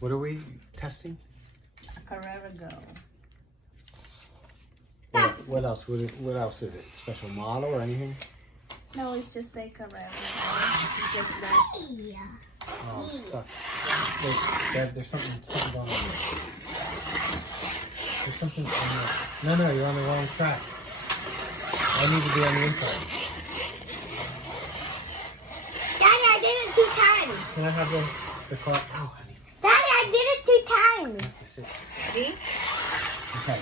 What are we testing? A Carrera Go. What else? What else is it? Special model or anything? No, it's just like Carrera. It's just that. Oh, I'm stuck. There's something going on there. There's something on there. No, you're on the wrong track. I need to be on the inside. Daddy, I did it 2 times. Can I have the car? Oh, honey. Daddy, I did it 2 times. Ready? Okay.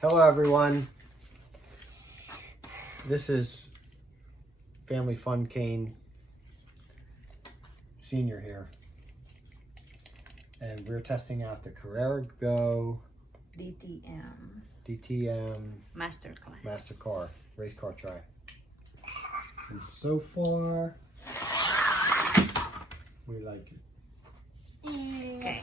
Hello, everyone. This is Family Fun Cane Senior here. And we're testing out the Carrera Go DTM Masterclass. Master Car, race car track. And so far, we like it. Okay.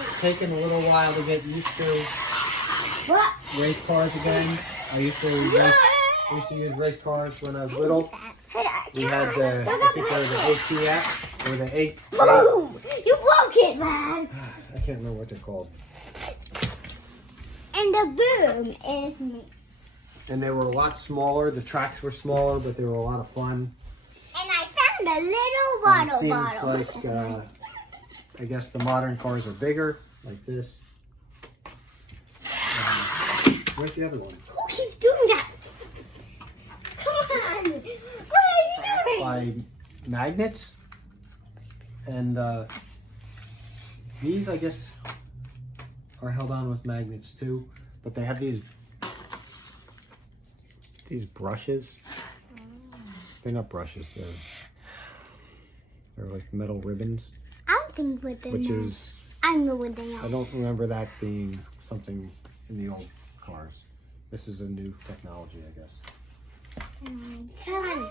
It's taken a little while to get used to What? race cars again. I used to use race cars when I was little. We had the, I think they were the ATF or the 8. Boom! You broke it, man. I can't remember what they're called. And the boom is me. And they were a lot smaller. The tracks were smaller, but they were a lot of fun. And I found a little And it bottle. seems like, I guess the modern cars are bigger, like this. Where's the other one? Who keeps doing that? Come on. What are you doing? By magnets. And these, I guess, are held on with magnets too. But they have these brushes. They're not brushes. They're like metal ribbons. I'm going to put them Which on. is, I'm going to put them I on. don't remember that being something in the old cars. This is a new technology, I guess. Come on.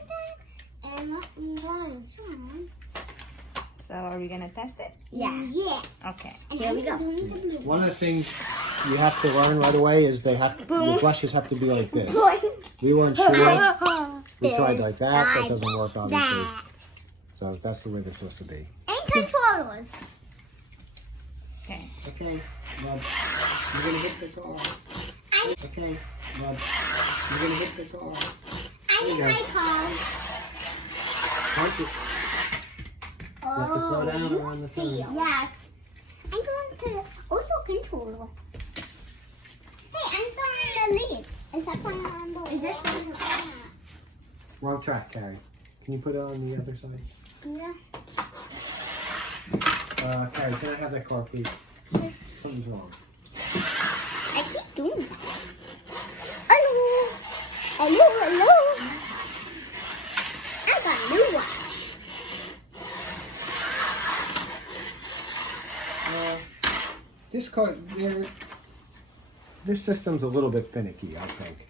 And let me on. So are we gonna test it? Yeah. Yes. Okay. And here we go. One of the things you have to learn right away is the brushes have to be like this. We weren't sure. We tried like that. That doesn't work, obviously. So that's the way they're supposed to be. And controllers. Okay. Okay, Bob, you're gonna hit the car. Okay, Bob, you're gonna hit the car. I you hit go. my car. Punch it. You have to slow down around the thing. Yeah. I'm going to also controller. Hey, I'm still on the lead. Is that one on the Is this one? Wrong track, Carrie. Can you put it on the other side? Yeah. Carrie, can I have that car, please? Yes. Something's wrong. I keep doing that. Hello. Hello. I got a new one. This car, this system's a little bit finicky, I think.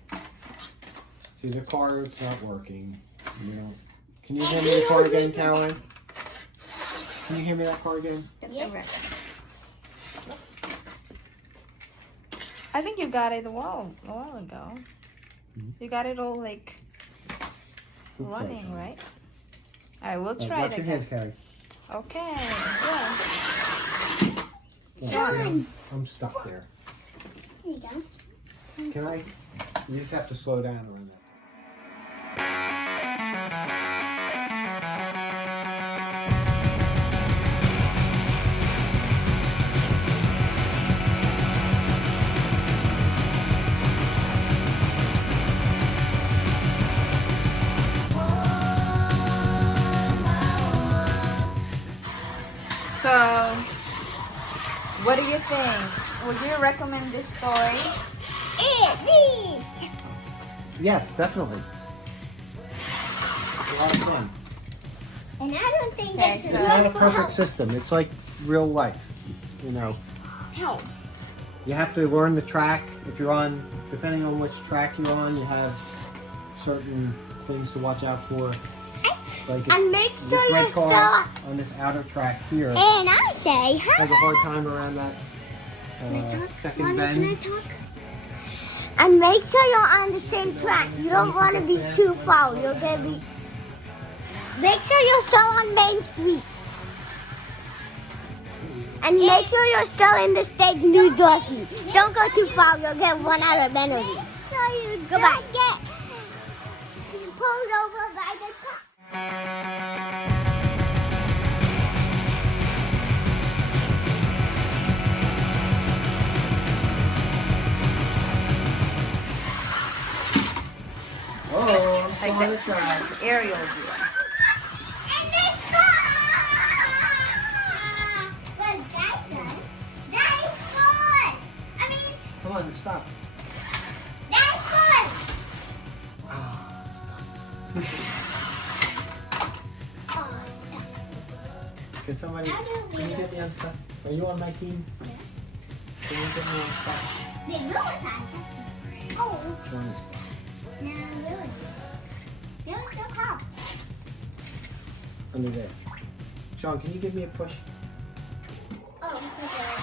See, the car's not working. You know. Can you hear me the car again, Caroline? Can you hear me that car again? Yes. I think you got it a while ago. You got it all like running, right? All right, we'll try Watch it your hands, again. Carrie. Okay. Yeah. Oh, I'm stuck there. There you go. Can I? You just have to slow down around that. So, what do you think? Would you recommend this toy? These. Yes, definitely. It's a lot of fun. And I don't think Okay, that's so- It's not a good for perfect health. system. It's like real life. You know, Health. you have to learn the track. If you're on, depending on which track you're on, you have certain things to watch out for. Like if And make this sure you red car stop. on this outer track here And I say, has a hard time around that second bend. And make sure you're on the same track. You don't want to be too far. You're gonna be. Make sure you're still on Main Street. And make sure you're still in the States, New Jersey. Don't go too far, you'll get run out of energy. Goodbye. Get pulled over by the car. Oh, I'm still Like on the track. the aerial view. And this Well, that does. That is fast. I mean, Come on, stop. that is fast. Oh, stop. Can somebody, can you get me unstuck? Are you on my team? Can you get me unstuck? The blue side. Oh, No, I'm stuck. no, really. You're still calm. Under there. Sean, can you give me a push? Oh, I'm so sorry.